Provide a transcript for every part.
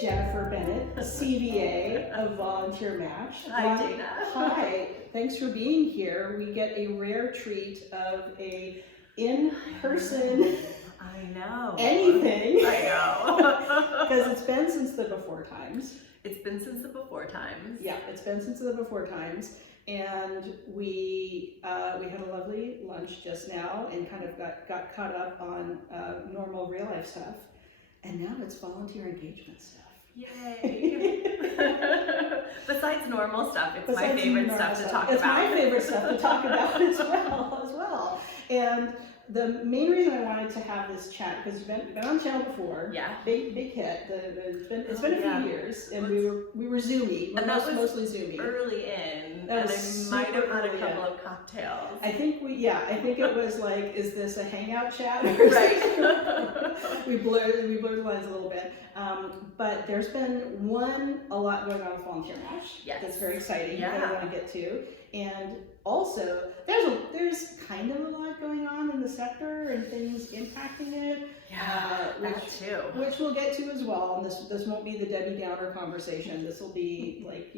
Jennifer Bennett, CVA of VolunteerMatch. Hi, Dana. Hi, thanks for being here. We get a rare treat of a in-person I know. anything. I know. Because it's been since the before times. It's been since the before times. Yeah, it's been since the before times. And we had a lovely lunch just now and kind of got caught up on normal real life stuff. And now it's volunteer engagement stuff. Yay! Besides normal stuff, it's my favorite stuff to talk about. It's my favorite stuff to talk about as well. And the main reason I wanted to have this chat, because you've been on the channel before, yeah, big hit. It's been a few years, and we were Zoomy, mostly Zoomy. Early in, and I might have had a couple of cocktails. I think it was like, is this a hangout chat? Right. we blurred the lines a little bit, but there's been a lot going on with VolunteerMatch. Yes. That's very exciting. Yeah. That I want to get to, and also there's kind of a lot going on in the sector and things impacting it. Yeah, which we'll get to as well. And this won't be the Debbie Downer conversation. This will be like,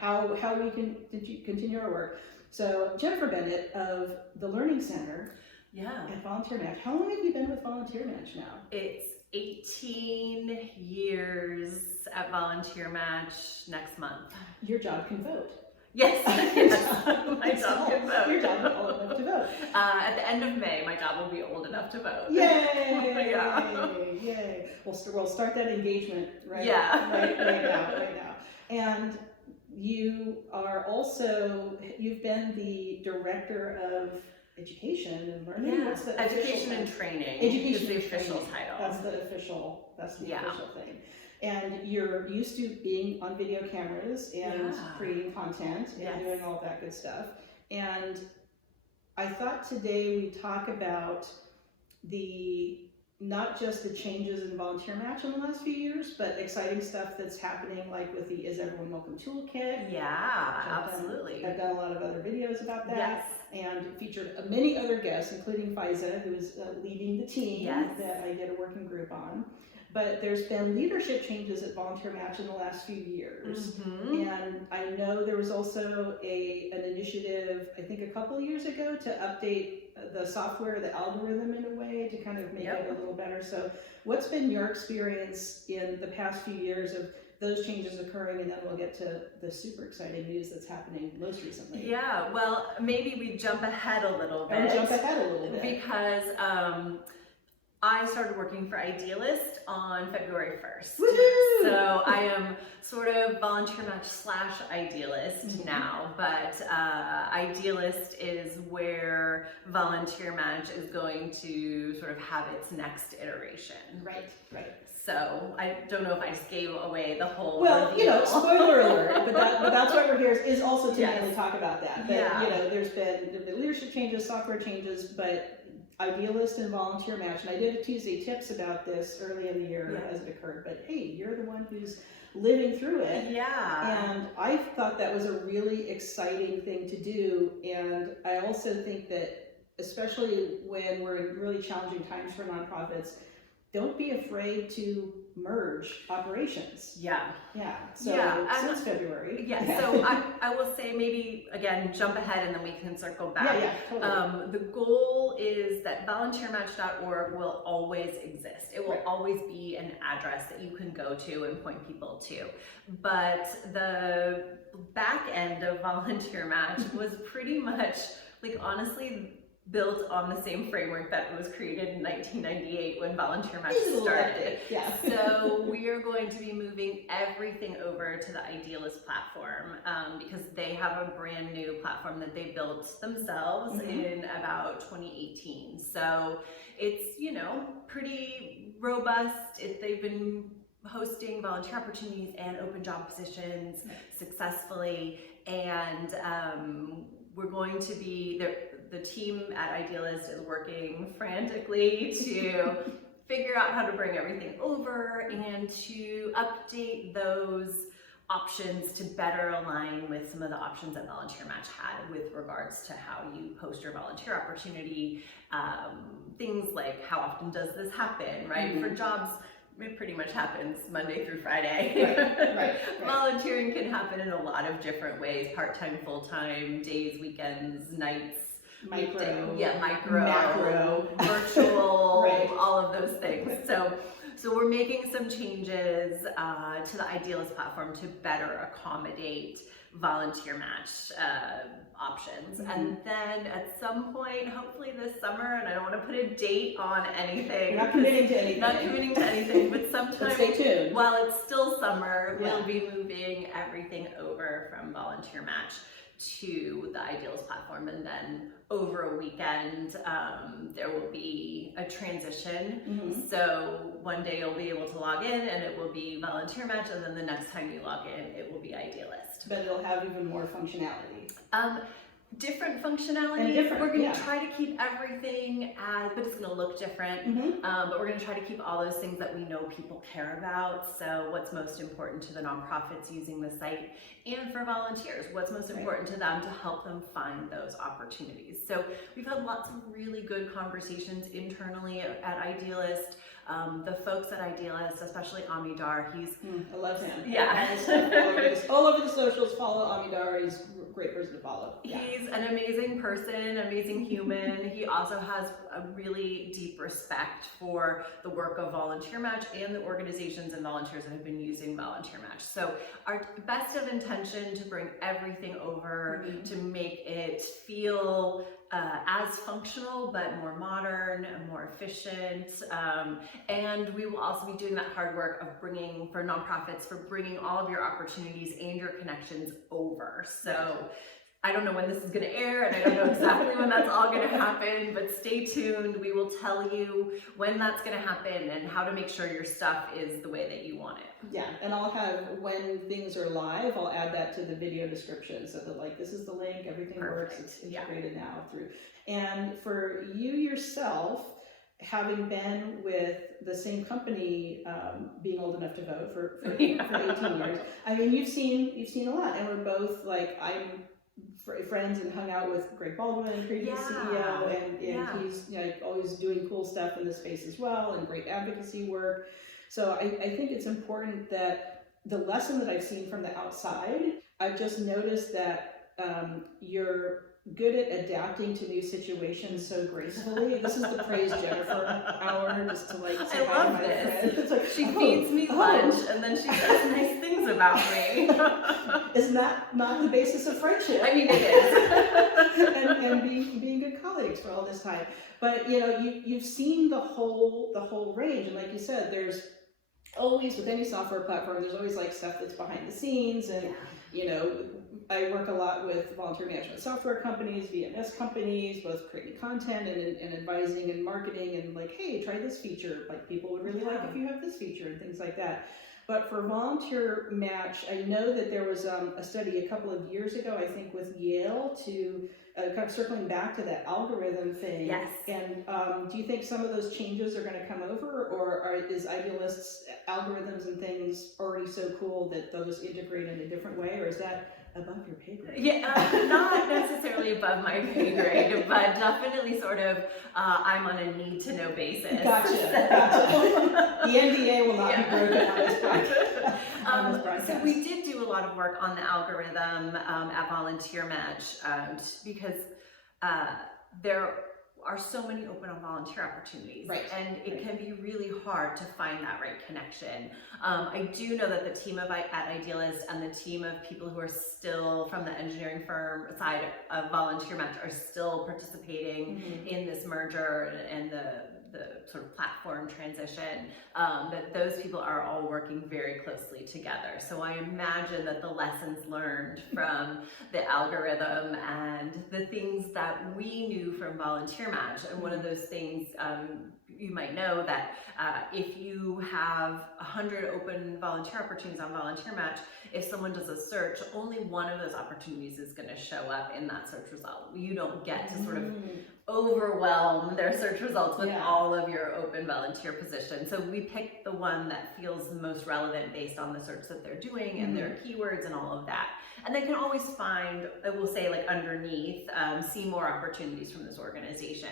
how we can continue our work. So Jennifer Bennett of the Learning Center at VolunteerMatch. How long have you been with VolunteerMatch now? It's 18 years at VolunteerMatch next month. Your job can vote. Yes, my job can vote. Your job is old enough to vote. At the end of May, my job will be old enough to vote. Yay! Yeah. Yay! We'll start that engagement right now. And you've been the director of education and learning. Yeah. What's the Education and training. Education is the and official training. title. That's the official thing. And you're used to being on video cameras and creating content and doing all of that good stuff. And I thought today we'd talk about not just the changes in VolunteerMatch in the last few years, but exciting stuff that's happening, like with the Is Everyone Welcome Toolkit. Yeah, absolutely. I've done a lot of other videos about that. And featured many other guests, including Faiza, who is leading the team that I did a working group on. But there's been leadership changes at VolunteerMatch in the last few years. Mm-hmm. And I know there was also an initiative, I think a couple of years ago, to update the software, the algorithm in a way to kind of make it a little better. So what's been your experience in the past few years of those changes occurring, and then we'll get to the super exciting news that's happening most recently. Yeah, well, maybe we jump ahead a little bit. Because I started working for Idealist on February 1st. Woo-hoo! So I am sort of VolunteerMatch / Idealist now, but Idealist is where VolunteerMatch is going to sort of have its next iteration. Right. So I don't know if I just gave away the whole reveal. Spoiler alert, but that's why we're here, is also to mainly talk about that. But, there's been leadership changes, software changes, but Idealist and VolunteerMatch, and I did a Tuesday Tips about this early in the year as it occurred, but hey, you're the one who's living through it. Yeah. And I thought that was a really exciting thing to do, and I also think that, especially when we're in really challenging times for nonprofits, don't be afraid to merge operations. Since February. So I will say, maybe again jump ahead and then we can circle back. Totally. The goal is that volunteermatch.org will always exist. It will always be an address that you can go to and point people to. But the back end of VolunteerMatch was pretty much, honestly, built on the same framework that was created in 1998 when VolunteerMatch started. So we are going to be moving everything over to the Idealist platform because they have a brand new platform that they built themselves in about 2018. So it's, pretty robust. They've been hosting volunteer opportunities and open job positions successfully, and we're going to be the team at Idealist is working frantically to figure out how to bring everything over and to update those options to better align with some of the options that VolunteerMatch had with regards to how you post your volunteer opportunity, things like how often does this happen, right? For jobs it pretty much happens Monday through Friday. Right. Volunteering can happen in a lot of different ways, part-time, full-time, days, weekends, nights. Micro, macro, virtual, Right. all of those things. So we're making some changes to the Idealist platform to better accommodate VolunteerMatch options. And then at some point, hopefully this summer, and I don't want to put a date on anything. You're not committing to anything. Not committing to anything, but sometime stay tuned. while it's still summer, Yeah. we'll be moving everything over from VolunteerMatch to the Idealist platform, and then over a weekend there will be a transition. So one day you'll be able to log in and it will be VolunteerMatch, and then the next time you log in it will be Idealist. But it'll have even more functionality. Different functionality. And different, we're going to try to keep everything but it's going to look different. But we're going to try to keep all those things that we know people care about. So what's most important to the nonprofits using the site, and for volunteers, what's most important to them to help them find those opportunities. So we've had lots of really good conversations internally at Idealist. The folks at Idealist, especially Amidar, he's... I love him. Yeah. All over the socials, follow Amidar. He's a great person to follow. Yeah. He's an amazing person, amazing human. He also has a really deep respect for the work of VolunteerMatch and the organizations and volunteers that have been using VolunteerMatch. So our best of intention to bring everything over to make it feel as functional, but more modern, more efficient. And we will also be doing that hard work of bringing, for nonprofits, for bringing all of your opportunities and your connections over. So I don't know when this is going to air, and I don't know exactly when that's all going to happen, but stay tuned. We will tell you when that's going to happen and how to make sure your stuff is the way that you want it. Yeah, and I'll have, when things are live, I'll add that to the video description, so that, like, this is the link, everything works, it's integrated now through. And for you yourself, having been with the same company, being old enough to vote for 18 years, I mean, you've seen a lot, and we're both, like, I'm friends and hung out with Greg Baldwin, previous CEO, and he's always doing cool stuff in this space as well, and great advocacy work. So I think it's important that the lesson that I've seen from the outside, I've just noticed that you're good at adapting to new situations so gracefully. This is the Praise Jennifer hour, just to, like, say hi to my friend. It's like, she feeds me lunch and then she says nice things about me. Isn't that not the basis of friendship? I mean, it is. and being good colleagues for all this time. But you've seen the whole range, and like you said, there's always, with any software platform, there's always, like, stuff that's behind the scenes, and I work a lot with volunteer management software companies, VMS companies, both creating content and advising and marketing, and, like, hey, try this feature, like, people would really like if you have this feature, and things like that. But for VolunteerMatch, I know that there was a study a couple of years ago, I think, with Yale, to kind of circling back to that algorithm thing. Yes. And do you think some of those changes are going to come over, or is Idealist's algorithms and things already so cool that they'll just integrate in a different way, or is that above your pay grade? Yeah, not necessarily above my pay grade, but definitely sort of I'm on a need-to-know basis. Gotcha. The NDA will not be broken on this broadcast. So we did do a lot of work on the algorithm at VolunteerMatch because there are so many open on volunteer opportunities, right, and it can be really hard to find that right connection. I do know that the team at Idealist and the team of people who are still from the engineering firm side of VolunteerMatch are still participating in this merger and the sort of platform transition, that those people are all working very closely together. So I imagine that the lessons learned from the algorithm and the things that we knew from VolunteerMatch, and one of those things you might know that if you have 100 open volunteer opportunities on VolunteerMatch, if someone does a search, only one of those opportunities is going to show up in that search result. You don't get to sort of overwhelm their search results with Yeah. all of your open volunteer positions. So we picked the one that feels the most relevant based on the search that they're doing and their keywords and all of that. And they can always find, I will say, like underneath, see more opportunities from this organization.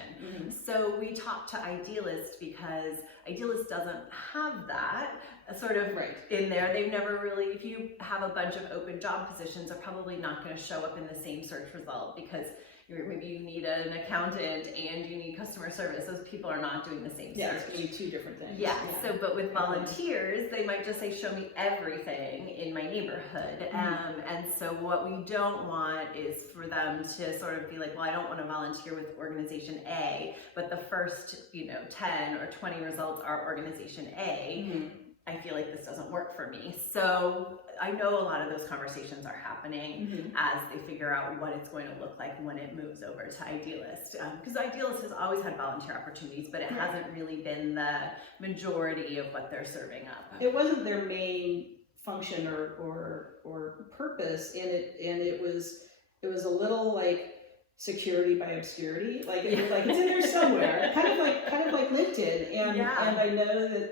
So we talked to Idealist because Idealist doesn't have that sort of in there. They've never really, if you have a bunch of open job positions, they're probably not going to show up in the same search result because maybe you need an accountant and you need customer service. Those people are not doing the same search. Yeah, it's going to be two different things. Yeah. So, but with volunteers, they might just say, show me everything in my neighborhood. And so what we don't want is for them to sort of be like, well, I don't want to volunteer with organization A, but the first, 10 or 20 results are organization A. I feel like this doesn't work for me. So I know a lot of those conversations are happening as they figure out what it's going to look like when it moves over to Idealist. Because Idealist has always had volunteer opportunities, but it hasn't really been the majority of what they're serving up. It wasn't their main function or purpose, and it was a little like security by obscurity, like it's in there somewhere, kind of like LinkedIn, and I know that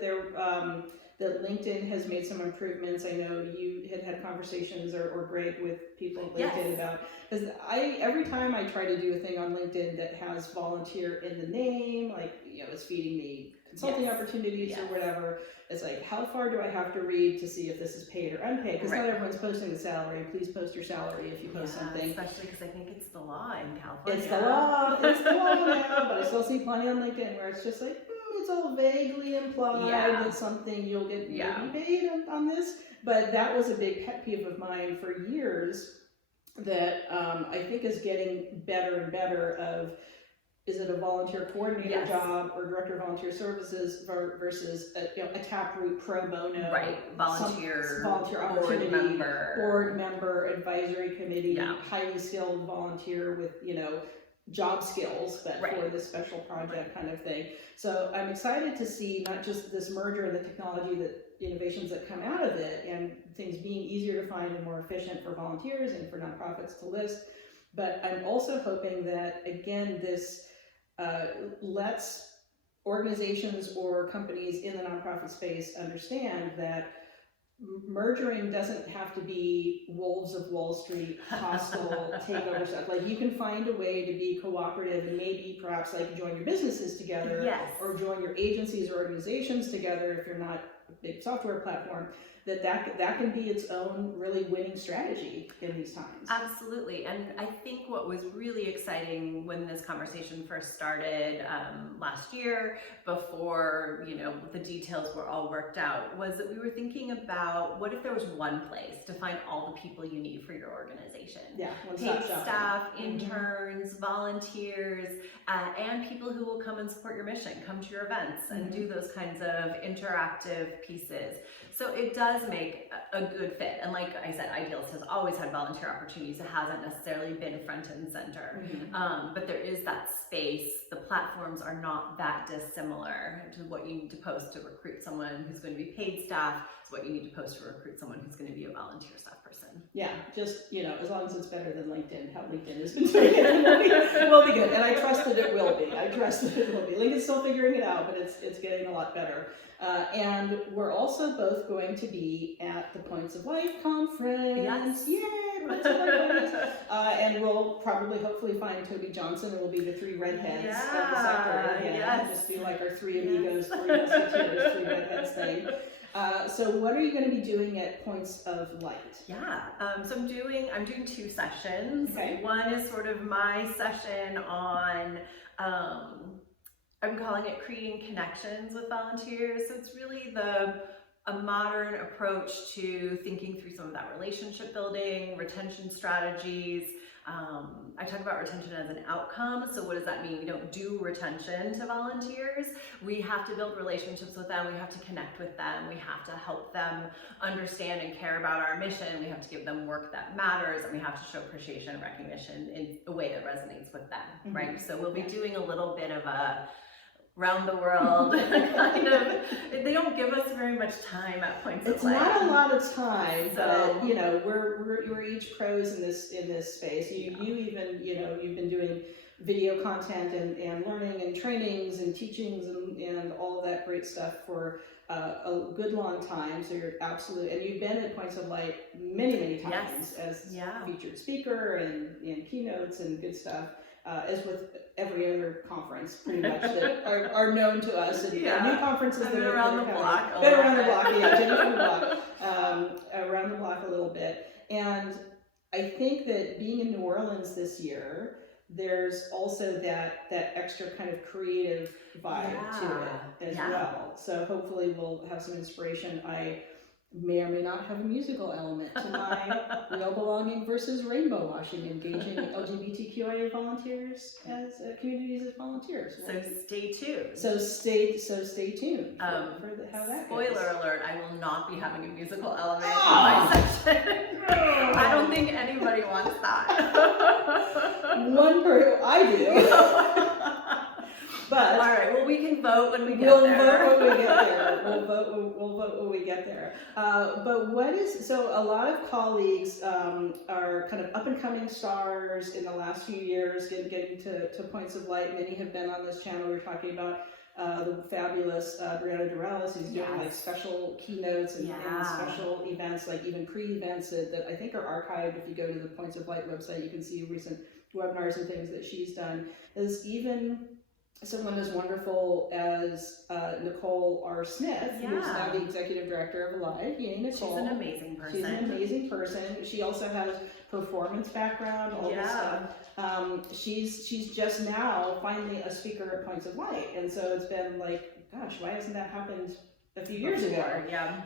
that LinkedIn has made some improvements. I know you had conversations or Greg with people at LinkedIn about, because every time I try to do a thing on LinkedIn that has volunteer in the name, like it's feeding me consulting opportunities or whatever, it's like, how far do I have to read to see if this is paid or unpaid? Because not everyone's posting the salary. Please post your salary if you post something. Especially because I think it's the law in California. It's the law now, but I still see plenty on LinkedIn where it's just like, it's all vaguely implied that something you'll get maybe paid on this. But that was a big pet peeve of mine for years that I think is getting better and better of, is it a volunteer coordinator job or director of volunteer services versus a taproot pro bono volunteer opportunity, board member, advisory committee, highly skilled volunteer with job skills, but for this special project kind of thing. So I'm excited to see not just this merger and the technology, that innovations that come out of it, and things being easier to find and more efficient for volunteers and for nonprofits to list, but I'm also hoping that, again, this lets organizations or companies in the nonprofit space understand that mergering doesn't have to be Wolves of Wall Street, hostile takeover stuff. Like, you can find a way to be cooperative and maybe perhaps like join your businesses together or join your agencies or organizations together if you're not a big software platform. That can be its own really winning strategy in these times. Absolutely. And I think what was really exciting when this conversation first started last year, before the details were all worked out, was that we were thinking about, what if there was one place to find all the people you need for your organization? Paid staff, interns, volunteers, and people who will come and support your mission, come to your events and do those kinds of interactive pieces. So it does make a good fit. And like I said, Idealist has always had volunteer opportunities. It hasn't necessarily been front and center. But there is that space. The platforms are not that dissimilar to what you need to post to recruit someone who's going to be paid staff, to what you need to post to recruit someone who's going to be a volunteer staff person. Yeah, just, as long as it's better than LinkedIn, how LinkedIn has been doing it, will be good. And I trust that it will be. LinkedIn's still figuring it out, but it's getting a lot better. And we're also both going to be at the Points of Life conference. Yay! Points of Life. And we'll probably, hopefully, find Toby Johnson, and we'll be the three redheads of the sector again. Just be like our three amigos, three musketeers, three redheads thing. So what are you going to be doing at Points of Light? So I'm doing two sessions. Okay. One is sort of my session on, I'm calling it creating connections with volunteers. So it's really a modern approach to thinking through some of that relationship building, retention strategies. I talk about retention as an outcome. So what does that mean? We don't do retention to volunteers. We have to build relationships with them. We have to connect with them. We have to help them understand and care about our mission. We have to give them work that matters, and we have to show appreciation and recognition in a way that resonates with them, right? So we'll be doing a little bit of a round the world kind of. They don't give us very much time at Points of Life. It's not a lot of time, so, but we're each pros in this space. You even you've been doing video content and learning and trainings and teachings and all of that great stuff for a good long time. So you're absolute, and you've been at Points of Light many times as featured speaker and keynotes and good stuff, as with every other conference pretty much that are known to us, and new conferences that are around the block. Been around the block, Jennifer block, around the block a little bit. And I think that being in New Orleans this year, there's also that extra kind of creative vibe to it as well. So hopefully we'll have some inspiration. I may or may not have a musical element to my Real Belonging versus Rainbow Washing, engaging LGBTQIA volunteers as communities as volunteers. So stay tuned. So stay tuned for how that goes. Spoiler alert, I will not be having a musical element in my section. I don't think anybody wants that. I do. But all right, well, we can vote when we get there. We'll vote when we get there. We'll vote when we get there. But so a lot of colleagues are kind of up and coming stars in the last few years, getting to Points of Light. Many have been on this channel. We're talking about the fabulous Brianna Doralis, who's doing like special keynotes and special events, like even pre-events that I think are archived. If you go to the Points of Light website, you can see recent webinars and things that she's done. There's even someone as wonderful as Nicole R. Smith, who's now the executive director of Alive. Yay, Nicole. She's an amazing person. She's an amazing person. She also has performance background, all this stuff. She's just now finally a speaker at Points of Light. And so it's been like, gosh, why hasn't that happened a few years ago?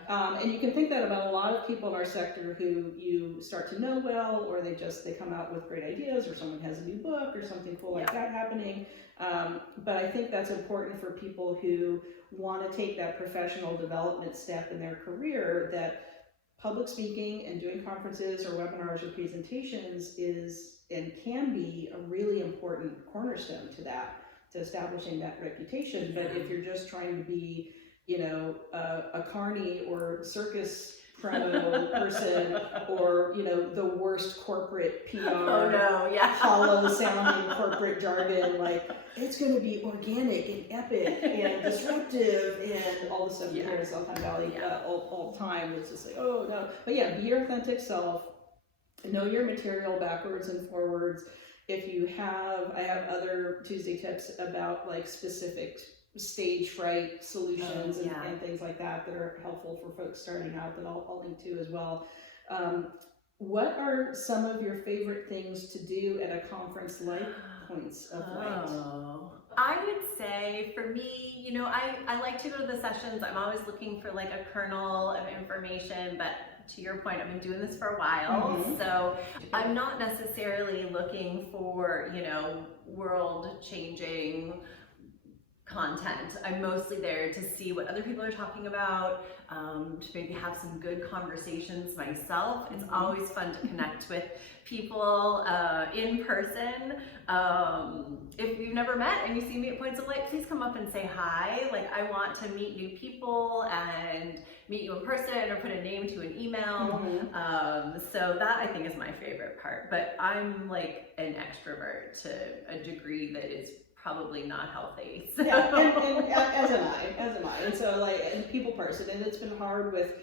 And you can think that about a lot of people in our sector who you start to know well, or they come out with great ideas, or someone has a new book or something cool like that happening. But I think that's important for people who want to take that professional development step in their career, that public speaking and doing conferences or webinars or presentations is and can be a really important cornerstone to that, to establishing that reputation. But if you're just trying to be, a carny or circus promo person, or the worst corporate PR, hollow sounding corporate jargon, like it's going to be organic and epic and disruptive and all the stuff you hear in Silicon Valley all the time. It's just like, oh no. But be your authentic self. Know your material backwards and forwards. I have other Tuesday tips about like specific stage fright solutions and things like that are helpful for folks starting out, that I'll link to as well. What are some of your favorite things to do at a conference like Points of Light? I would say for me, I like to go to the sessions. I'm always looking for like a kernel of information, but to your point, I've been doing this for a while, so I'm not necessarily looking for, world-changing content. I'm mostly there to see what other people are talking about, to maybe have some good conversations myself. It's always fun to connect with people in person. If you've never met and you see me at Points of Light, please come up and say hi. Like, I want to meet new people and meet you in person, or put a name to an email. So that I think is my favorite part. But I'm like an extrovert to a degree that is probably not healthy. So. And as am I. And so and people person, and it's been hard with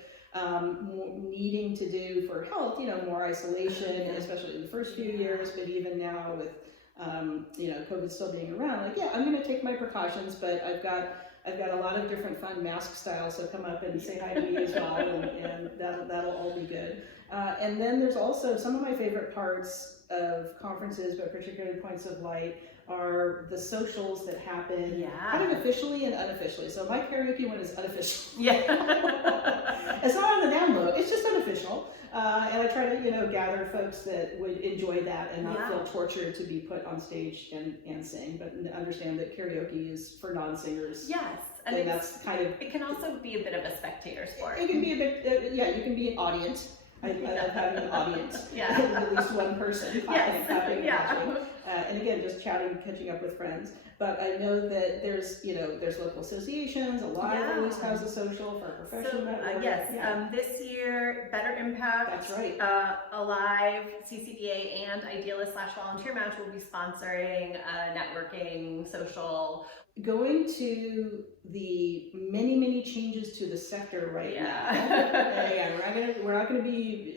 needing to do for health, more isolation, especially in the first few years, but even now with COVID still being around, I'm going to take my precautions, but I've got a lot of different fun mask styles, so come up and say hi to me as well, and that'll all be good. And then there's also some of my favorite parts of conferences, but particularly Points of Light, are the socials that happen kind of officially and unofficially. So my karaoke one is unofficial. It's not on the down low, it's just unofficial. And I try to, gather folks that would enjoy that and not feel tortured to be put on stage and sing, but understand that karaoke is for non-singers. Yes. And that's kind of... It can also be a bit of a spectator sport. It can be a bit, you can be an audience. I love having an audience. At least one person clapping and watching. and again, just chatting, catching up with friends. But I know that there's local associations, a lot of the East Coast is social for professional network. Yes, this year, Better Impact, that's right. Alive, CCBA, and Idealist / VolunteerMatch will be sponsoring networking, social. Going to the many changes to the sector right now. We're not gonna be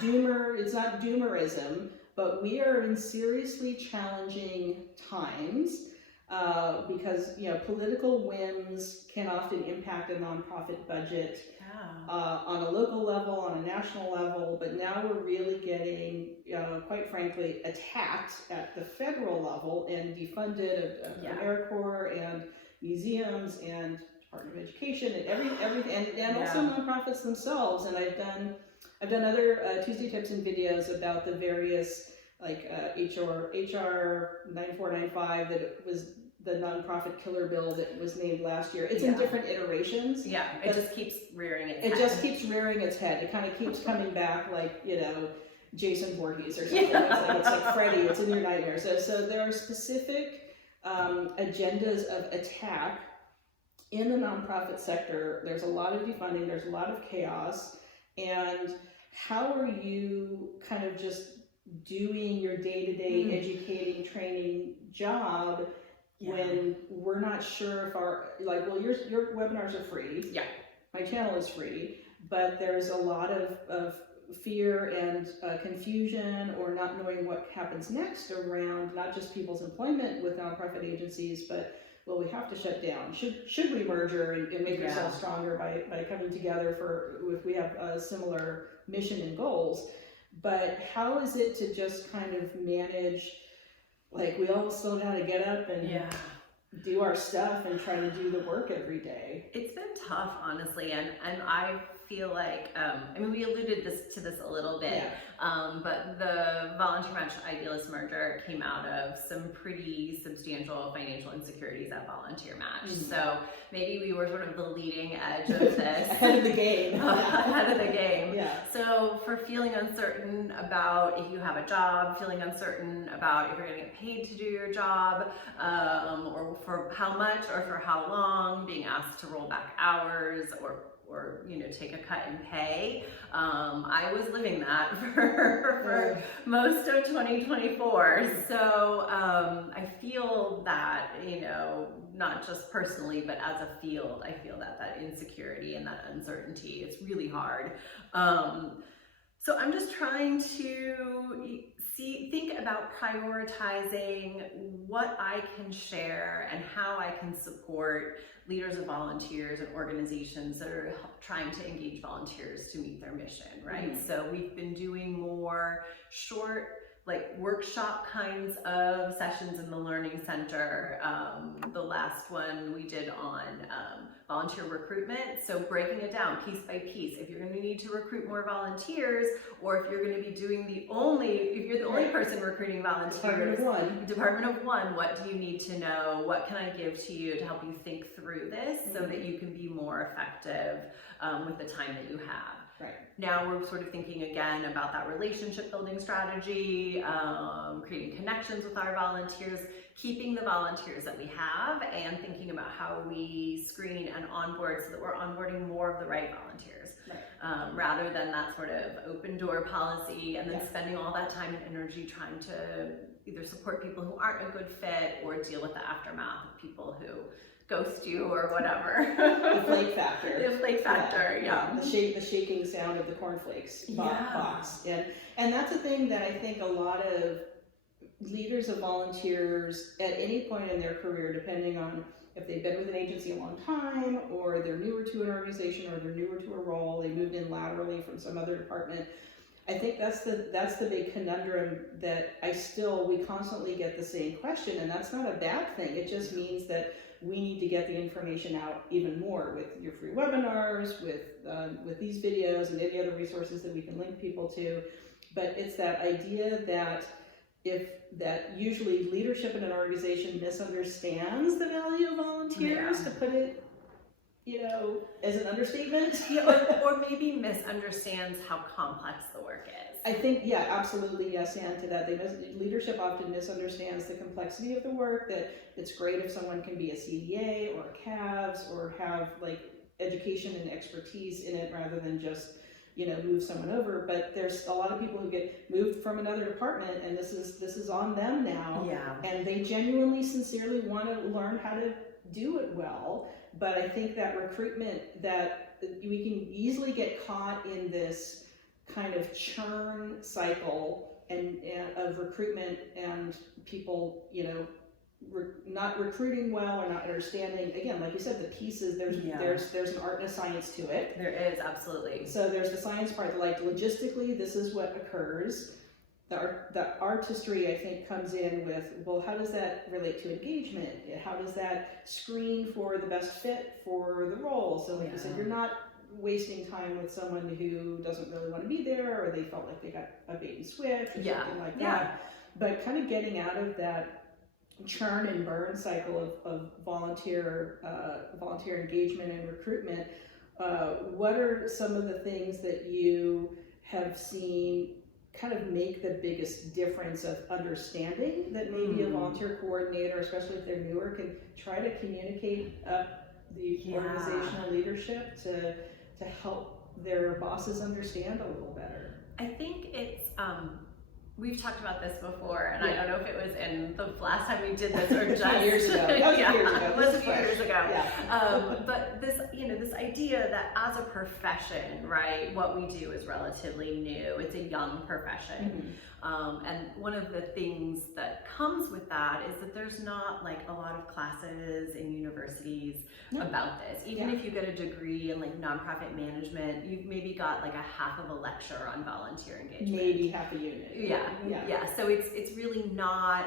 doomer. It's not doomerism, but we are in seriously challenging times because political whims can often impact a nonprofit budget on a local level, on a national level. But now we're really getting, quite frankly, attacked at the federal level and defunded AmeriCorps and museums and Department of Education and everything, and also nonprofits themselves. And I've done other Tuesday tips and videos about the various HR 9495 that was the nonprofit killer bill that was named last year. It's in different iterations. Yeah, it just keeps rearing its head. It just keeps rearing its head. It kind of keeps coming back like, Jason Voorhees or something. It's like Freddy, it's in your nightmares. So there are specific agendas of attack in the nonprofit sector. There's a lot of defunding, there's a lot of chaos. And how are you kind of just doing your day-to-day educating, training job when we're not sure if your webinars are free. Yeah. My channel is free, but there's a lot of fear and confusion or not knowing what happens next around not just people's employment with nonprofit agencies, but we have to shut down. Should we merger and make ourselves stronger by coming together if we have a similar mission and goals? But how is it to just kind of manage, we all still got to get up and do our stuff and try to do the work every day? It's been tough, honestly, and I feel like, we alluded to this a little bit, but the VolunteerMatch Idealist merger came out of some pretty substantial financial insecurities at VolunteerMatch. So maybe we were sort of the leading edge of this. Ahead of the game. Ahead of the game. Yeah. So for feeling uncertain about if you have a job, feeling uncertain about if you're going to get paid to do your job, or for how much or for how long, being asked to roll back hours or take a cut in pay. I was living that for most of 2024. So I feel that, not just personally, but as a field, I feel that insecurity and that uncertainty, it's really hard. So I'm just trying to think about prioritizing what I can share and how I can support leaders and volunteers and organizations that are trying to engage volunteers to meet their mission, right? So we've been doing more short, workshop kinds of sessions in the Learning Center. The last one we did on volunteer recruitment. So breaking it down piece by piece. If you're going to need to recruit more volunteers, or if you're going to be doing if you're the only person recruiting volunteers, Department of One, what do you need to know? What can I give to you to help you think through this so that you can be more effective with the time that you have? Right. Now we're sort of thinking again about that relationship building strategy, creating connections with our volunteers, keeping the volunteers that we have, and thinking about how we screen and onboard so that we're onboarding more of the right volunteers, rather than that sort of open door policy and then spending all that time and energy trying to either support people who aren't a good fit or deal with the aftermath of people who ghost you or whatever. The flake factor. The flake factor, The shaking sound of the cornflakes box. And that's a thing that I think a lot of leaders of volunteers at any point in their career, depending on if they've been with an agency a long time, or they're newer to an organization, or they're newer to a role, they moved in laterally from some other department. I think that's the big conundrum that we constantly get the same question, and that's not a bad thing. It just means that we need to get the information out even more with your free webinars, with these videos and any other resources that we can link people to. But it's that idea that usually leadership in an organization misunderstands the value of volunteers, to put it as an understatement. or maybe misunderstands how complex the work is. I think, absolutely, yes, and to that. Leadership often misunderstands the complexity of the work, that it's great if someone can be a CDA or a CAVS or have like education and expertise in it rather than just, move someone over. But there's a lot of people who get moved from another department, and this is on them now. Yeah. And they genuinely, sincerely want to learn how to do it well. But I think that recruitment, that we can easily get caught in this kind of churn cycle and of recruitment, and people, not recruiting well or not understanding. Again, like you said, the pieces, there's an art and a science to it. There is, absolutely. So there's the science part, like logistically, this is what occurs. The artistry, I think, comes in with, well, how does that relate to engagement? How does that screen for the best fit for the role? So like you said, you're not wasting time with someone who doesn't really want to be there, or they felt like they got a bait and switch or something like that. But kind of getting out of that churn and burn cycle of volunteer engagement and recruitment. What are some of the things that you have seen kind of make the biggest difference of understanding that maybe a volunteer coordinator, especially if they're newer, can try to communicate up the organizational leadership to help their bosses understand a little better? I think it's, we've talked about this before, and I don't know if it was in the last time we did this or just a few years ago. That was a few years ago. It was a few years ago. Yeah. But this, this idea that as a profession, right, what we do is relatively new. It's a young profession. And one of the things that comes with that is that there's not like a lot of classes in universities about this. Even if you get a degree in like nonprofit management, you've maybe got like a half of a lecture on volunteer engagement. Maybe half a unit. Yeah. So it's really not,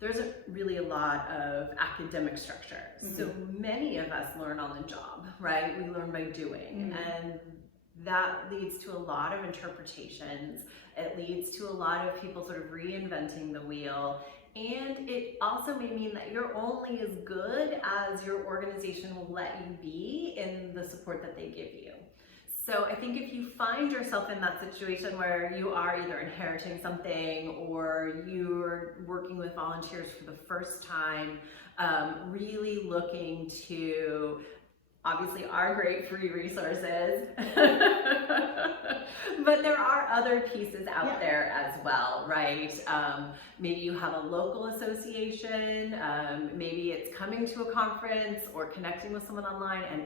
there isn't really a lot of academic structure. So many of us learn on the job, right? We learn by doing. And that leads to a lot of interpretations. It leads to a lot of people sort of reinventing the wheel. And it also may mean that you're only as good as your organization will let you be in the support that they give you. So I think if you find yourself in that situation where you are either inheriting something or you're working with volunteers for the first time, really looking to obviously our great free resources, but there are other pieces out there as well, right? Maybe you have a local association, maybe it's coming to a conference or connecting with someone online and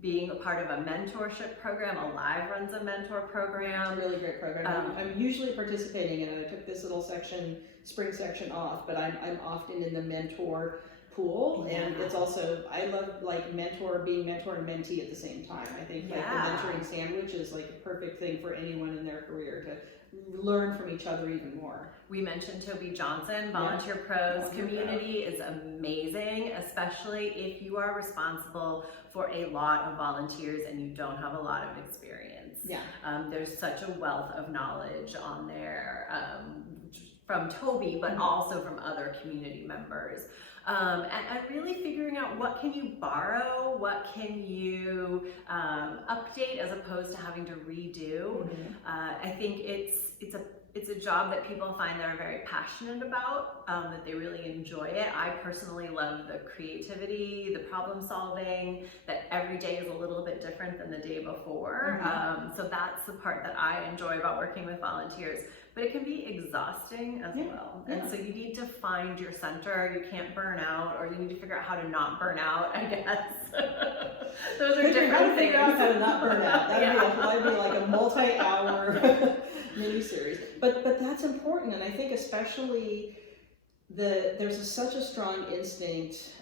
being a part of a mentorship program. Alive runs a mentor program. It's a really great program. I'm usually participating in it. I took this little spring section off, but I'm often in the mentor pool, and it's also, I love like being mentor and mentee at the same time. I think like the mentoring sandwich is like a perfect thing for anyone in their career to learn from each other even more. We mentioned Toby Johnson. Volunteer Pros community is amazing, especially if you are responsible for a lot of volunteers and you don't have a lot of experience. There's such a wealth of knowledge on there from Toby, but also from other community members. And really figuring out what can you borrow, what can you update as opposed to having to redo. I think it's a job that people find that are very passionate about, that they really enjoy it. I personally love the creativity, the problem solving, that every day is a little bit different than the day before. So that's the part that I enjoy about working with volunteers. But it can be exhausting as well. And so you need to find your center. You can't burn out, or you need to figure out how to not burn out, I guess. Those are different things. Figure out how to not burn out. That'd be like a multi-hour mini-series. But that's important, and I think especially there's such a strong instinct,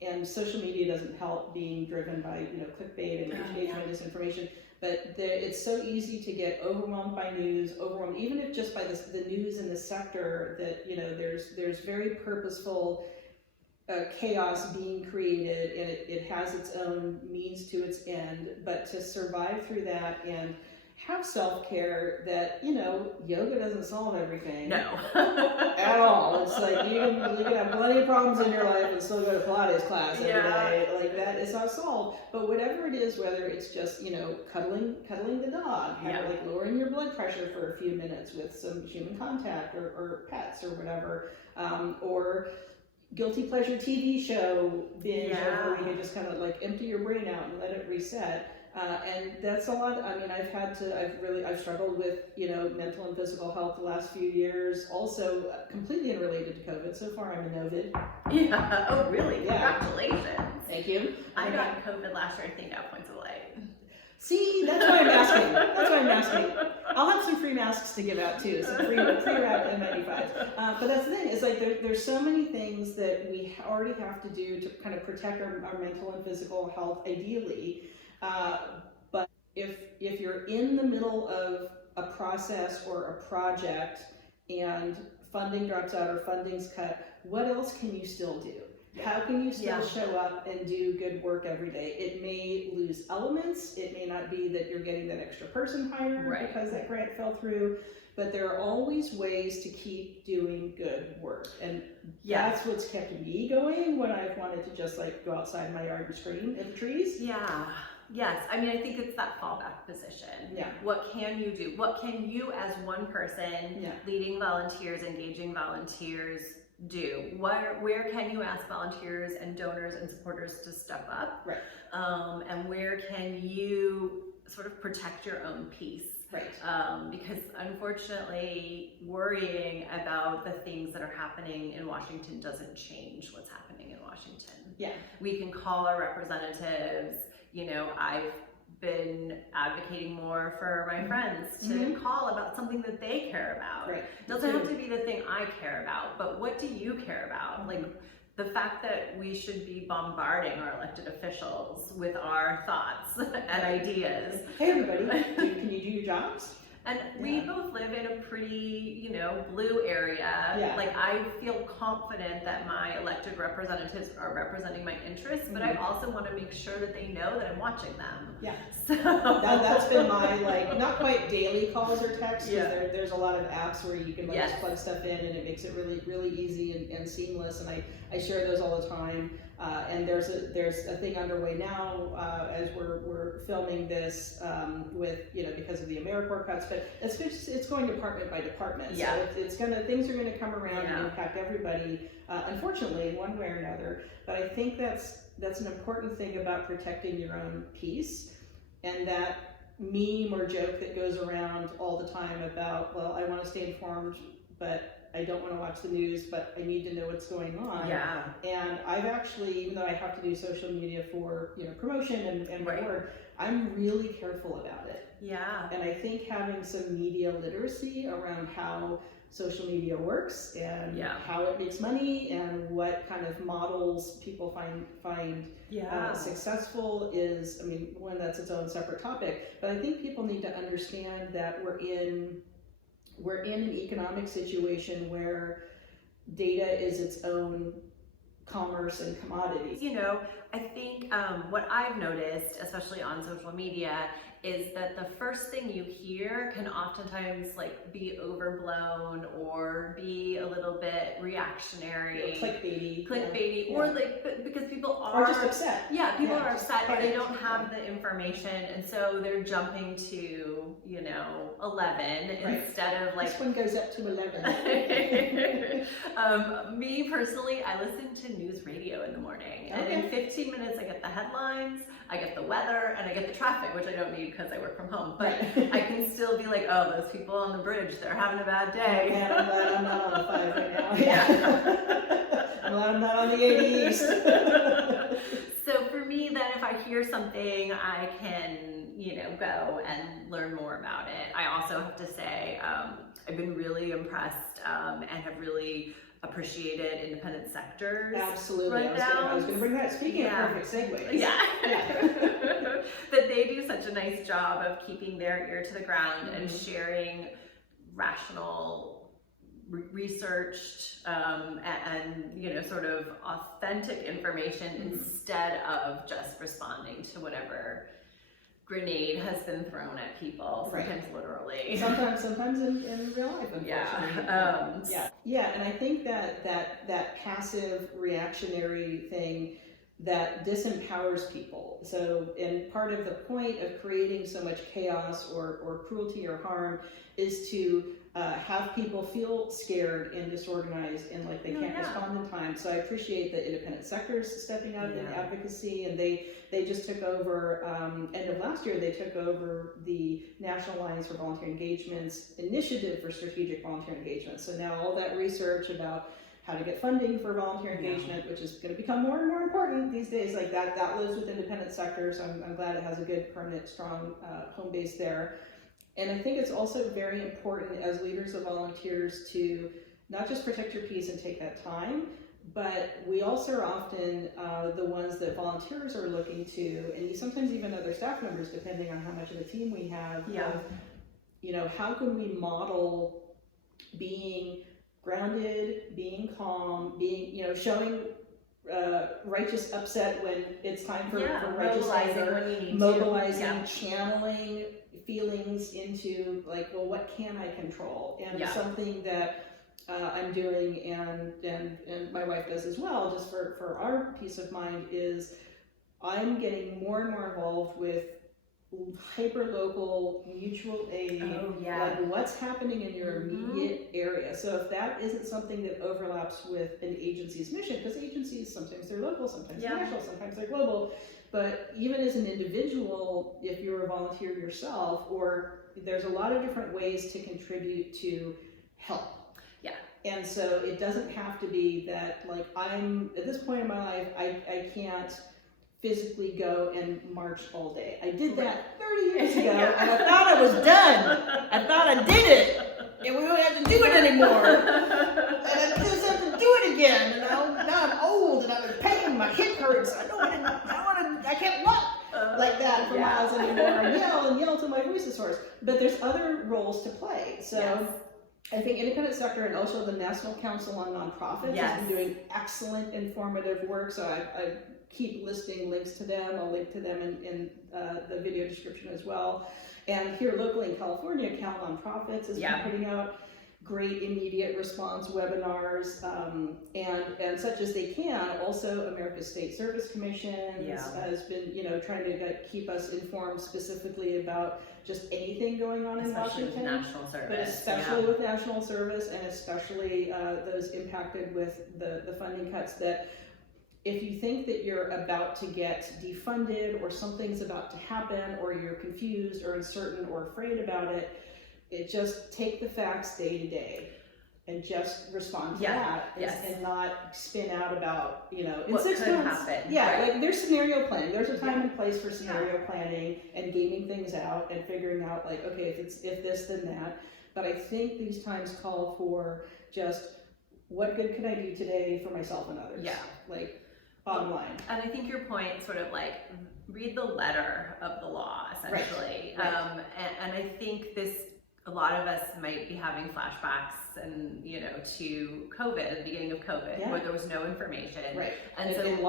and social media doesn't help, being driven by clickbait and engagement disinformation. But it's so easy to get overwhelmed by news, even if just by the news in the sector, that there's very purposeful chaos being created, and it has its own means to its end. But to survive through that and have self-care that, yoga doesn't solve everything. No. At all. It's like you can have plenty of problems in your life and still go to Pilates class every day. Like that is not solved. But whatever it is, whether it's just, cuddling the dog, like lowering your blood pressure for a few minutes with some human contact or pets or whatever, or guilty pleasure TV show binge where you can just kind of like empty your brain out and let it reset. And that's a lot. I mean, I've struggled with, mental and physical health the last few years. Also, completely unrelated to COVID. So far, I'm a Novid. Yeah. Oh, really? Yeah. Congratulations. Thank you. I got COVID last year, I think, at Points of Light. See, that's why I'm asking. I'll have some free masks to give out too, some free wrapped N95s. But that's the thing, it's like there's so many things that we already have to do to kind of protect our mental and physical health ideally. But if you're in the middle of a process or a project and funding drops out or funding's cut, what else can you still do? How can you still show up and do good work every day? It may lose elements. It may not be that you're getting that extra person hired because that grant fell through, but there are always ways to keep doing good work. And that's what's kept me going when I've wanted to just like go outside my yard and scream at the trees. Yeah. Yes. I mean, I think it's that fallback position. Yeah. What can you do? What can you as one person leading volunteers, engaging volunteers do? Where can you ask volunteers and donors and supporters to step up? Right. And where can you sort of protect your own peace? Right. Because unfortunately, worrying about the things that are happening in Washington doesn't change what's happening in Washington. Yeah. We can call our representatives. I've been advocating more for my friends to call about something that they care about. Right. It doesn't have to be the thing I care about, but what do you care about? Like the fact that we should be bombarding our elected officials with our thoughts and ideas. Hey everybody, can you do your jobs? And we both live in a pretty, blue area. Yeah. Like I feel confident that my elected representatives are representing my interests, but I also want to make sure that they know that I'm watching them. Yeah. So that's been my not quite daily calls or texts. Yeah. There's a lot of apps where you can just plug stuff in and it makes it really, really easy and seamless. And I share those all the time. And there's a thing underway now as we're filming this with because of the AmeriCorps cuts, but it's going department by department. Yeah. So things are gonna come around and impact everybody, unfortunately, in one way or another. But I think that's an important thing about protecting your own peace, and that meme or joke that goes around all the time about, well, I want to stay informed, but I don't want to watch the news, but I need to know what's going on. Yeah. And I've actually, even though I have to do social media for promotion and my work, I'm really careful about it. Yeah. And I think having some media literacy around how social media works and how it makes money and what kind of models people find successful is, one, that's its own separate topic. But I think people need to understand that we're in an economic situation where data is its own commerce and commodity. I think what I've noticed, especially on social media, is that the first thing you hear can oftentimes be overblown or be a little bit reactionary, clickbaity, or because people are just upset. Yeah, people are upset and they don't have the information, and so they're jumping to 11 instead of this one goes up to 11. Me personally, I listen to news radio in the morning, and in 15 minutes I get the headlines, I get the weather, and I get the traffic, which I don't need because I work from home. But I can still be like, oh, those people on the bridge, they're having a bad day. And I'm glad I'm not on the 5 right now. Yeah. I'm glad I'm not on the 80 East. So for me, then, if I hear something, I can, go and learn more about it. I also have to say, I've been really impressed and have really appreciated independent sectors. Absolutely. I was going to bring that. Speaking of perfect segues. Yeah. That they do such a nice job of keeping their ear to the ground and sharing rational, researched, and sort of authentic information instead of just responding to whatever grenade has been thrown at people, sometimes literally. Sometimes in real life, unfortunately. Yeah, and I think that passive reactionary thing that disempowers people. So, and part of the point of creating so much chaos or cruelty or harm is to have people feel scared and disorganized and like they can't respond in time. So I appreciate the independent sectors stepping up in advocacy, and they just took over, end of last year, they took over the National Alliance for Volunteer Engagement's initiative for strategic volunteer engagement. So now all that research about how to get funding for volunteer engagement, which is going to become more and more important these days, like that lives with independent sector. So I'm glad it has a good, permanent, strong home base there. And I think it's also very important as leaders of volunteers to not just protect your peace and take that time, but we also are often the ones that volunteers are looking to, and sometimes even other staff members, depending on how much of a team we have, of, how can we model being grounded, being calm, being, showing righteous upset when it's time for righteous anger, mobilizing, channeling feelings into like, well, what can I control? And something that I'm doing and my wife does as well, just for our peace of mind, is I'm getting more and more involved with hyper-local mutual aid, like what's happening in your immediate area. So if that isn't something that overlaps with an agency's mission, because agencies, sometimes they're local, sometimes they're national, sometimes they're global, but even as an individual, if you're a volunteer yourself, or there's a lot of different ways to contribute to help. And so it doesn't have to be that, like, I'm at this point in my life, I can't physically go and march all day. I did that 30 years ago, and I thought I was done. I thought I did it, and we don't have to do it anymore. And I just have to do it again. And now I'm old, and I'm in pain. My hip hurts. I can't walk like that for miles anymore. And yell till my voice is hoarse. But there's other roles to play. So. I think independent sector and also the National Council on Nonprofits has been doing excellent informative work. So I keep listing links to them. I'll link to them in the video description as well. And here locally in California, Cal Nonprofits has been putting out great immediate response webinars and such as they can. Also, America's State Service Commission has been, trying to keep us informed specifically about just anything going on in Washington, national service, but especially with national service, and especially those impacted with the funding cuts. That if you think that you're about to get defunded or something's about to happen or you're confused or uncertain or afraid about it, just take the facts day to day and just respond to that and not spin out about, in what 6 could months. happen. Like there's scenario planning. There's a time and place for scenario planning and gaming things out and figuring out like, okay, if this, then that. But I think these times call for just what good can I do today for myself and others? Like bottom line. And I think your point sort of like read the letter of the law essentially. And I think a lot of us might be having flashbacks and to COVID, the beginning of COVID, where there was no information. And so a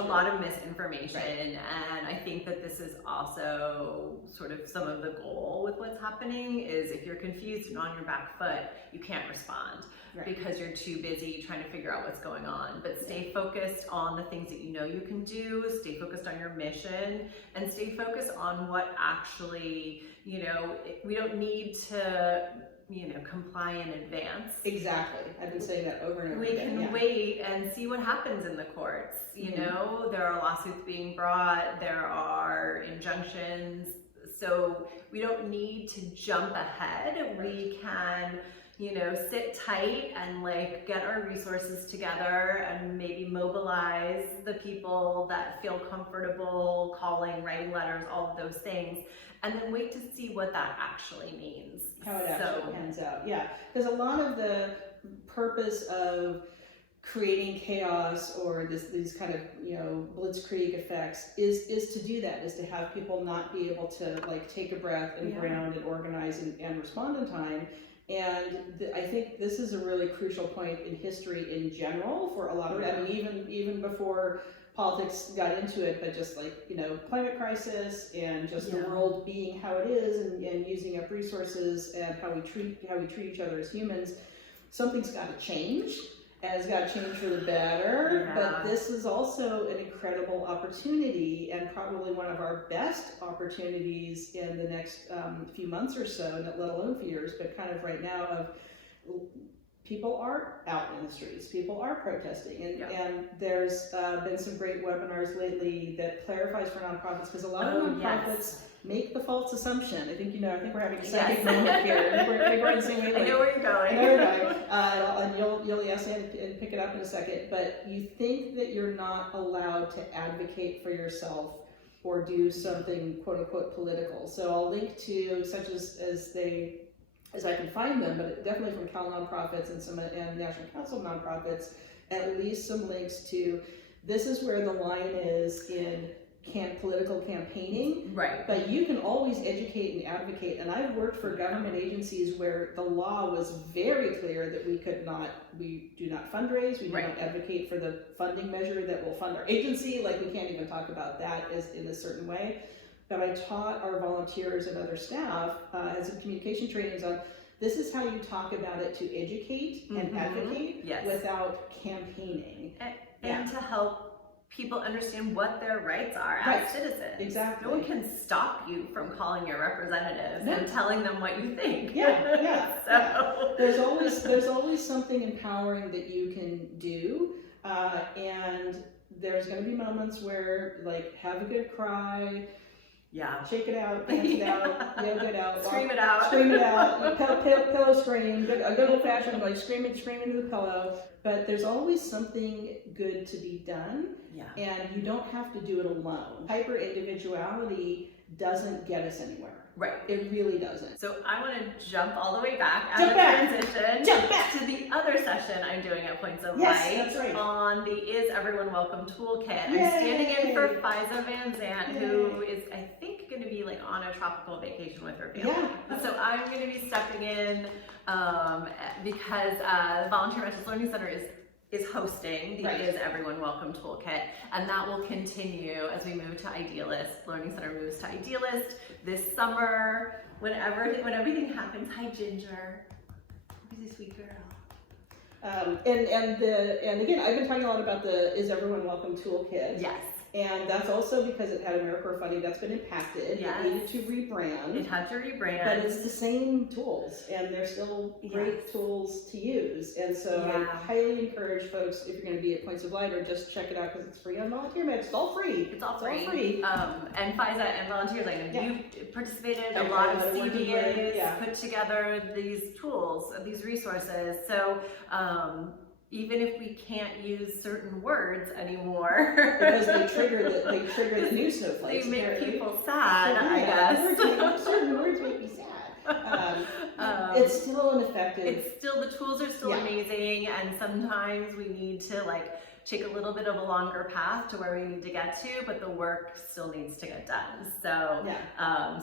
lot of misinformation. And I think that this is also sort of some of the goal with what's happening is if you're confused and on your back foot, you can't respond because you're too busy trying to figure out what's going on. But stay focused on the things that you can do, stay focused on your mission, and stay focused on what actually, we don't need to comply in advance. Exactly. I've been saying that over and over again. We can wait and see what happens in the courts. There are lawsuits being brought, there are injunctions. So we don't need to jump ahead. We can, sit tight and like get our resources together and maybe mobilize the people that feel comfortable calling, writing letters, all of those things. And then wait to see what that actually means. How it actually pans out, because a lot of the purpose of creating chaos or these kind of blitzkrieg effects is to do that, is to have people not be able to like take a breath and ground and organize and respond in time. And I think this is a really crucial point in history in general for a lot of, even before politics got into it, but just like, you know, climate crisis and just the Yeah. world being how it is, and using up resources, and how we treat each other as humans, something's got to change, and it's got to change for the better. Yeah. But this is also an incredible opportunity, and probably one of our best opportunities in the next few months or so, let alone few years, but kind of right now, of people are out in the streets, people are protesting, and there's been some great webinars lately that clarifies for nonprofits, because a lot of nonprofits make the false assumption. I think we're having a psychic moment here. I think we're in the same way. I know where you're going. I know where you're going. And you'll yes and pick it up in a second. But you think that you're not allowed to advocate for yourself or do something quote unquote political. So I'll link to such as I can find them, but definitely from Cal Nonprofits and National Council of Nonprofits, at least some links to, this is where the line is in political campaigning. Right. But you can always educate and advocate. And I've worked for government agencies where the law was very clear that we do not fundraise, we do not advocate for the funding measure that will fund our agency. Like, we can't even talk about that as in a certain way. But I taught our volunteers and other staff, had some communication trainings on, this is how you talk about it to educate and advocate without campaigning. And to help people understand what their rights are as citizens. Exactly. No one can stop you from calling your representatives and telling them what you think. So there's always something empowering that you can do, and there's going to be moments where, like, have a good cry. Shake it out, dance it out, yoga it out, scream it out, pillow scream, a good old fashioned, like, scream into the pillow. But there's always something good to be done, and you don't have to do it alone. Hyper individuality doesn't get us anywhere. Right. It really doesn't. So I want to jump all the way back out of transition to the other session I'm doing at Points of Light on the Is Everyone Welcome Toolkit. I'm standing in for Fiza Van Zandt, who is, I think, going to be like on a tropical vacation with her family. So I'm going to be stepping in because VolunteerMatch's Learning Center is hosting the Is Everyone Welcome Toolkit, and that will continue as we move to Idealist. Learning Center moves to Idealist this summer, when everything happens. Hi, Ginger. She's a sweet girl. And again, I've been talking a lot about the Is Everyone Welcome Toolkit. Yes. And that's also because it had AmeriCorps funding that's been impacted. Yes. It needed to rebrand. It had to rebrand. But it's the same tools, and they're still great tools to use. And so I highly encourage folks, if you're going to be at Points of Light, or just check it out because it's free on VolunteerMatch. It's all free. It's all free. And FISA and volunteers, like you participated, a lot of CBAs put together these tools, these resources. So even if we can't use certain words anymore, because they trigger the new snowflakes. They make people sad, I guess. Certain words make me sad. It's still ineffective. It's still, the tools are still amazing, and sometimes we need to take a little bit of a longer path to where we need to get to, but the work still needs to get done. So,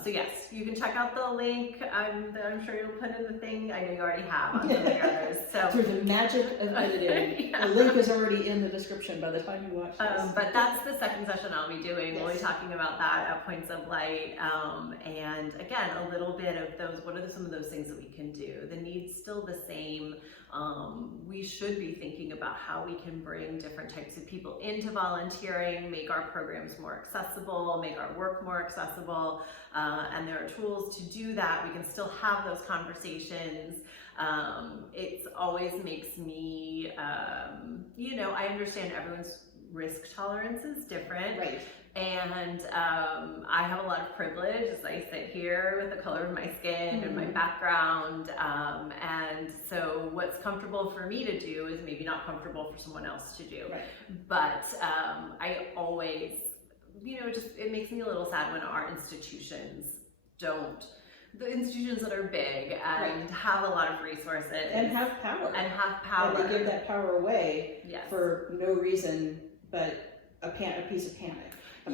so yes, you can check out the link. I'm sure you'll put in the thing. I know you already have on some of the others. So through the magic of editing, the link is already in the description by the time you watch this. But that's the second session I'll be doing. We'll be talking about that at Points of Light. And again, a little bit of those, what are some of those things that we can do? The need's still the same. We should be thinking about how we can bring different types of people into volunteering, make our programs more accessible, make our work more accessible, and there are tools to do that. We can still have those conversations. It always makes me, I understand everyone's risk tolerance is different. Right. And I have a lot of privilege as I sit here with the color of my skin and my background. And so what's comfortable for me to do is maybe not comfortable for someone else to do. Right. But I always, it makes me a little sad when our institutions don't. The institutions that are big and have a lot of resources. And have power. And they give that power away for no reason but a piece of panic. Or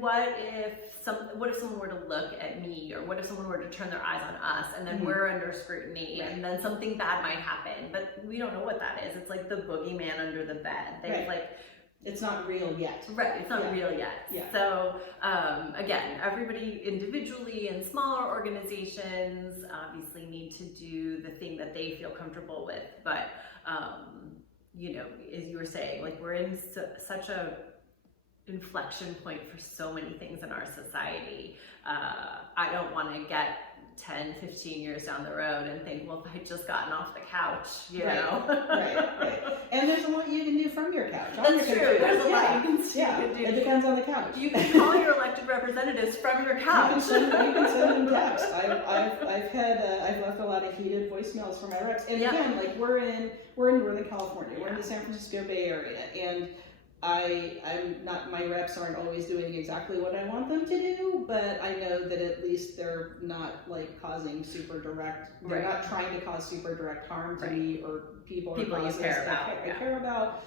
what if someone were to look at me, or what if someone were to turn their eyes on us, and then we're under scrutiny, and then something bad might happen, but we don't know what that is. It's like the boogeyman under the bed. There's it's not real yet. Right, it's not real yet. Yeah. So again, everybody individually in smaller organizations obviously need to do the thing that they feel comfortable with. But you know, as you were saying, like we're in such a inflection point for so many things in our society. I don't want to get 10, 15 years down the road and think, well, if I'd just gotten off the couch, you know? Right. And there's a lot you can do from your couch. That's true. There's a lot you can do. It depends on the couch. You can call your elected representatives from your couch. You can send them text. I've left a lot of heated voicemails for my reps. And again, like we're in Northern California. We're in the San Francisco Bay Area, and my reps aren't always doing exactly what I want them to do, but I know that at least they're not like causing super direct, they're not trying to cause super direct harm to me or people you care about. I care about.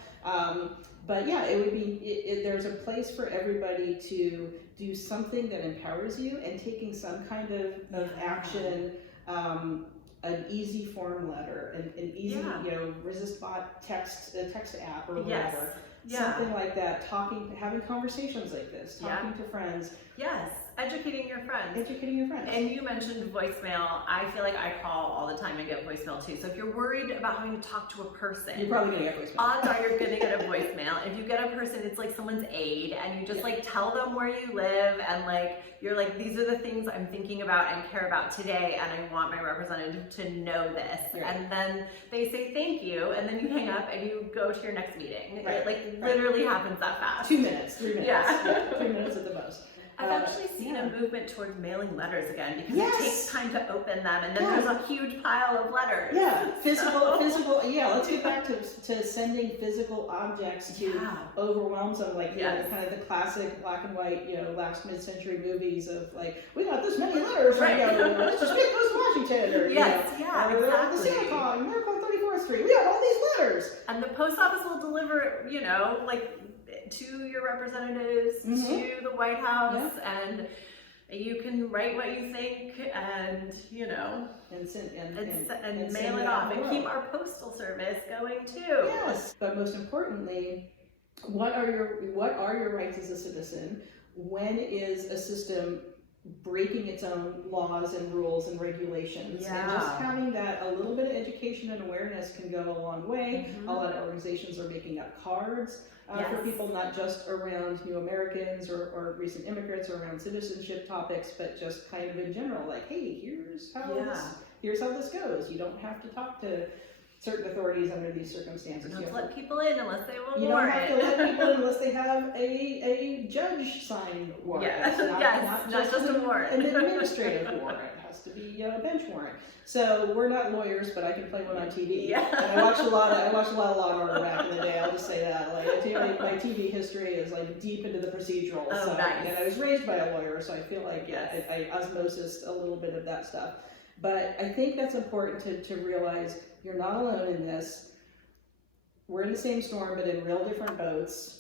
But yeah, it would be, there's a place for everybody to do something that empowers you, and taking some kind of action, an easy form letter, an easy, you know, resist bot text app or whatever. Something like that, having conversations like this, talking to friends. Yes, educating your friends. And you mentioned voicemail. I feel like I call all the time and get voicemail too. So if you're worried about having to talk to a person, you're probably gonna get voicemail. Odds are you're gonna get a voicemail. If you get a person, it's like someone's aide, and you just like tell them where you live, and like you're like, these are the things I'm thinking about and care about today, and I want my representative to know this. And then they say thank you, and then you hang up and you go to your next meeting. It like literally happens that fast. 2 minutes, 3 minutes. 3 minutes at the most. I've actually seen a movement toward mailing letters again, because it takes time to open them, and then there's a huge pile of letters. Physical, let's get back to sending physical objects to overwhelm them, like, you know, kind of the classic black and white, you know, last mid-century movies of like, we got this many letters, let's just get those to Washington, or, the Santa Claus, AmeriCorps 34th Street, we have all these letters. And the post office will deliver, you know, like, to your representatives, to the White House, and you can write what you think, and you know, and mail it off, and keep our postal service going too. Yes, but most importantly, what are your rights as a citizen? When is a system breaking its own laws and rules and regulations? And just having that, a little bit of education and awareness can go a long way. A lot of organizations are making up cards for people, not just around new Americans or recent immigrants or around citizenship topics, but just kind of in general, like, hey, here's how this goes. You don't have to talk to certain authorities under these circumstances. You don't let people in unless they will warrant. You don't have to let people in unless they have a judge sign warrant. Not just a warrant. An administrative warrant. It has to be a bench warrant. So we're not lawyers, but I can play one on TV. And I watched a lot of Law and Order back in the day. I'll just say that. Like my TV history is like deep into the procedural. And I was raised by a lawyer, so I feel like I osmosis a little bit of that stuff. But I think that's important to realize you're not alone in this. We're in the same storm, but in real different boats.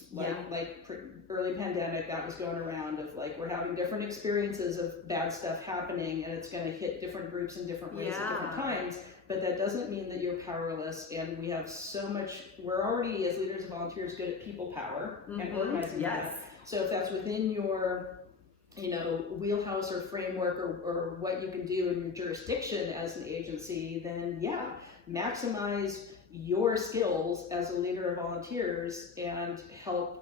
Early pandemic, that was going around of like, we're having different experiences of bad stuff happening, and it's going to hit different groups in different ways at different times. But that doesn't mean that you're powerless, and we have so much, we're already, as leaders and volunteers, good at people power and organizing that. So if that's within your, you know, wheelhouse or framework or what you can do in your jurisdiction as an agency, then maximize your skills as a leader of volunteers and help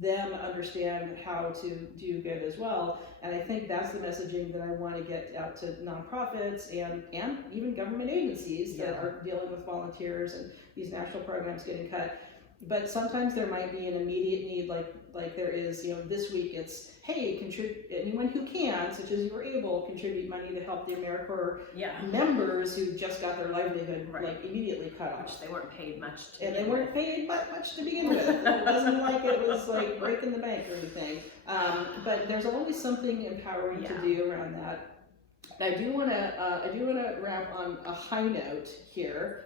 them understand how to do good as well. And I think that's the messaging that I want to get out to nonprofits and even government agencies that are dealing with volunteers and these national programs getting cut. But sometimes there might be an immediate need, like there is, you know, this week it's, hey, contribute, anyone who can, such as you were able, contribute money to help the AmeriCorps members who just got their livelihood like immediately cut off. Which they weren't paid much to And they weren't paid much to begin with. It wasn't like it was like breaking the bank or anything. But there's always something empowering to do around that. I do want to wrap on a high note here.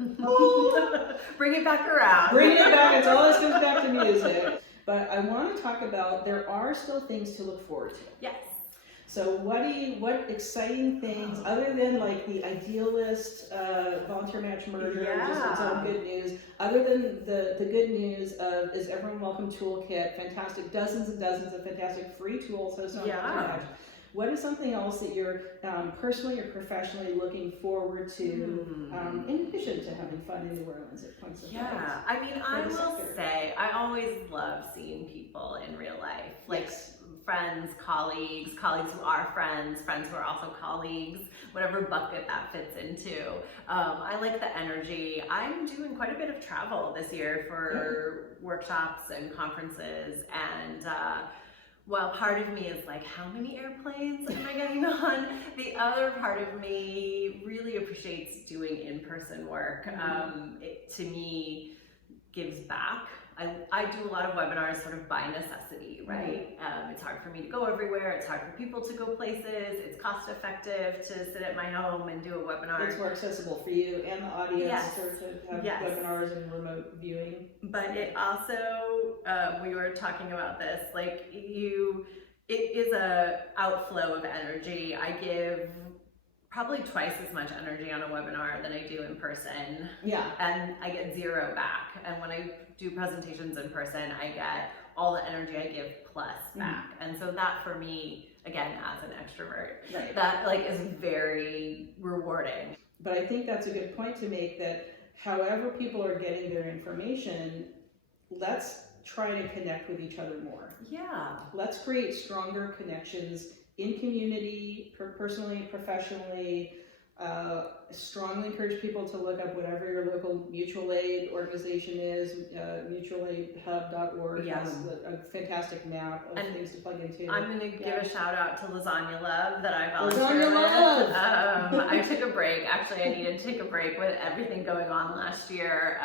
Bring it back around. Bring it back. It always comes back to music. But I want to talk about, there are still things to look forward to. Yes. So what exciting things, other than like the Idealist volunteer match merger, just its own good news, other than the good news of Is Everyone Welcome Toolkit, fantastic, dozens and dozens of fantastic free tools hosted on volunteer match. What is something else that you're personally or professionally looking forward to in addition to having fun in New Orleans at points of light? I mean, I will say, I always love seeing people in real life. Like friends, colleagues who are friends who are also colleagues, whatever bucket that fits into. I like the energy. I'm doing quite a bit of travel this year for workshops and conferences, and well, part of me is like, how many airplanes am I getting on? The other part of me really appreciates doing in-person work. It, to me, gives back. I do a lot of webinars sort of by necessity, right? It's hard for me to go everywhere. It's hard for people to go places. It's cost effective to sit at my home and do a webinar. It's more accessible for you and the audience to have webinars and remote viewing. But it also, we were talking about this, like it is a outflow of energy. I give probably twice as much energy on a webinar than I do in person. And I get zero back. And when I do presentations in person, I get all the energy I give plus back. And so that for me, again, as an extrovert, that like is very rewarding. But I think that's a good point to make, that however people are getting their information, let's try to connect with each other more. Let's create stronger connections in community, personally, professionally. Strongly encourage people to look up whatever your local mutual aid organization is. Mutualaidhub.org has a fantastic map of things to plug into. I'm going to give a shout out to Lasagna Love that I volunteered with. I took a break. Actually, I needed to take a break with everything going on last year.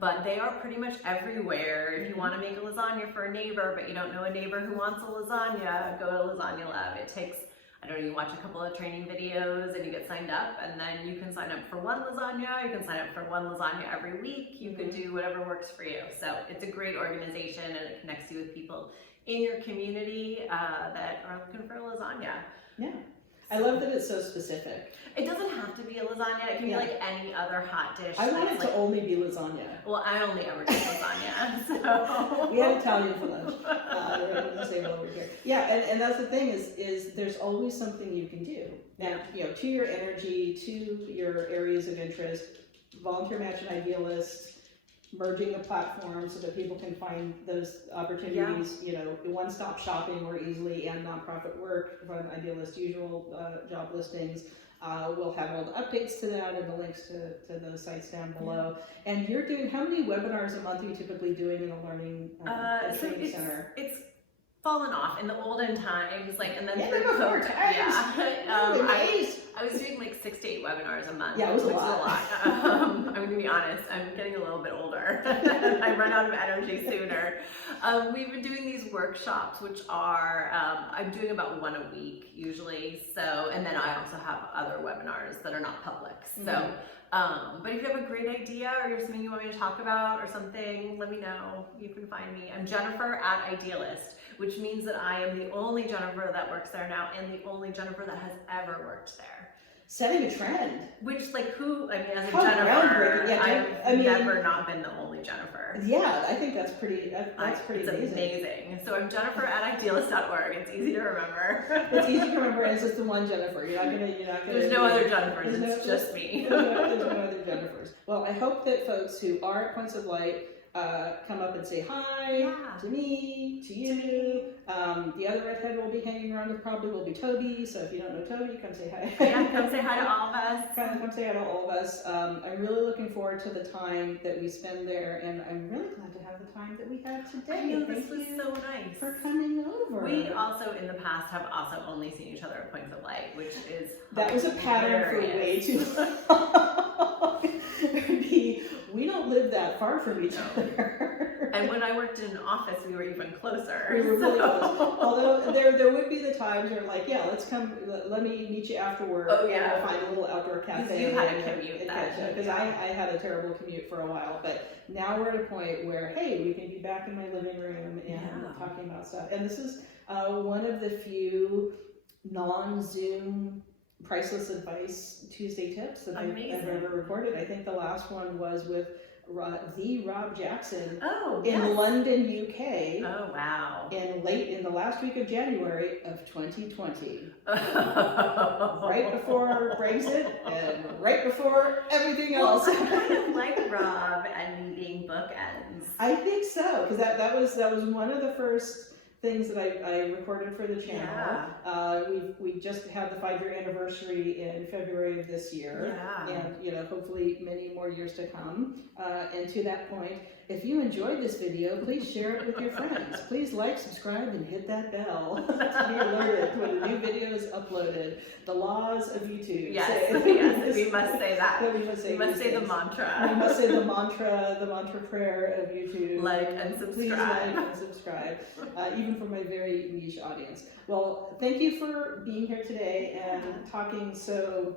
But they are pretty much everywhere. If you want to make a lasagna for a neighbor, but you don't know a neighbor who wants a lasagna, go to Lasagna Love. It takes, I don't know, you watch a couple of training videos and you get signed up, and then you can sign up for one lasagna, you can sign up for one lasagna every week, you can do whatever works for you. So it's a great organization, and it connects you with people in your community that are looking for a lasagna. I love that it's so specific. It doesn't have to be a lasagna. It can be like any other hot dish. I want it to only be lasagna. Well, I only ever do lasagna, so. We had Italian for lunch. We're at the same over here. And that's the thing is there's always something you can do. Now, to your energy, to your areas of interest, Volunteer Match and Idealist, merging the platform so that people can find those opportunities, one-stop shopping more easily, and nonprofit work from Idealist usual job listings. We'll have all the updates to that and the links to those sites down below. And you're doing, how many webinars a month are you typically doing in a learning training center? It's fallen off in the olden times, and then through COVID. I was doing like 6 to 8 webinars a month. It was a lot. I'm going to be honest, I'm getting a little bit older. I run out of energy sooner. We've been doing these workshops, which are, I'm doing about one a week usually. So, and then I also have other webinars that are not public. So, but if you have a great idea or there's something you want me to talk about or something, let me know. You can find me. I'm Jennifer at Idealist, which means that I am the only Jennifer that works there now and the only Jennifer that has ever worked there. Setting a trend. Which, as a Jennifer, I've never not been the only Jennifer. I think that's pretty, that's pretty amazing. So I'm Jennifer at idealist.org. It's easy to remember. It's easy to remember, and it's just the one Jennifer. You're not gonna. There's no other Jennifers. It's just me. There's no other Jennifers. Well, I hope that folks who are at Points of Light come up and say hi to me, to you. The other redhead we'll be hanging around with probably will be Toby, so if you don't know Toby, come say hi. Come say hi to all of us. Come say hi to all of us. I'm really looking forward to the time that we spend there, and I'm really glad to have the time that we had today. I know, this was so nice. For coming over. We also, in the past, have also only seen each other at Points of Light, which is that was a pattern for way too long. We don't live that far from each other. And when I worked in an office, we were even closer. We were really close. Although there would be the times where let's come, let me meet you after work. And we'll find a little outdoor cafe. You had a commute because I had a terrible commute for a while. But now we're at a point where, hey, we can be back in my living room and talking about stuff. And this is one of the few non-Zoom Priceless Advice Tuesday tips that I've ever recorded. I think the last one was with the Rob Jackson in London, UK. Oh, wow. In the last week of January of 2020. Right before Brexit and right before everything else. I kind of like Rob and needing bookends. I think so, because that was one of the first things that I recorded for the channel. Yeah. We just had the 5-year anniversary in February of this year, and hopefully many more years to come. And to that point, if you enjoyed this video, please share it with your friends. Please like, subscribe, and hit that bell to be alerted when a new video is uploaded. The laws of YouTube. Yes, yes, we must say that. We must say the mantra. We must say the mantra prayer of YouTube. Like and subscribe. Please like and subscribe, even for my very niche audience. Well, thank you for being here today and talking so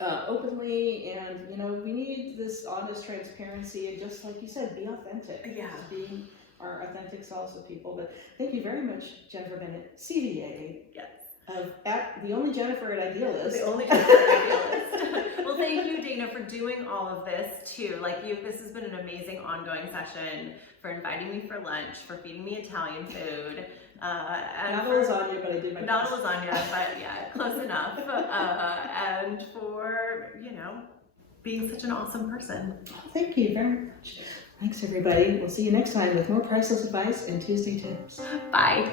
openly, and we need this honest transparency, and just like you said, be authentic. Just being our authentic selves with people. But thank you very much, Jennifer Bennett, CDA. Yes. The only Jennifer at Idealist. The only Jennifer at Idealist. Well, thank you, Dana, for doing all of this too. This has been an amazing ongoing session, for inviting me for lunch, for feeding me Italian food. Not a lasagna, but I did my best. Not a lasagna, but yeah, close enough. And for, being such an awesome person. Thank you very much. Thanks, everybody. We'll see you next time with more Priceless Advice and Tuesday Tips. Bye.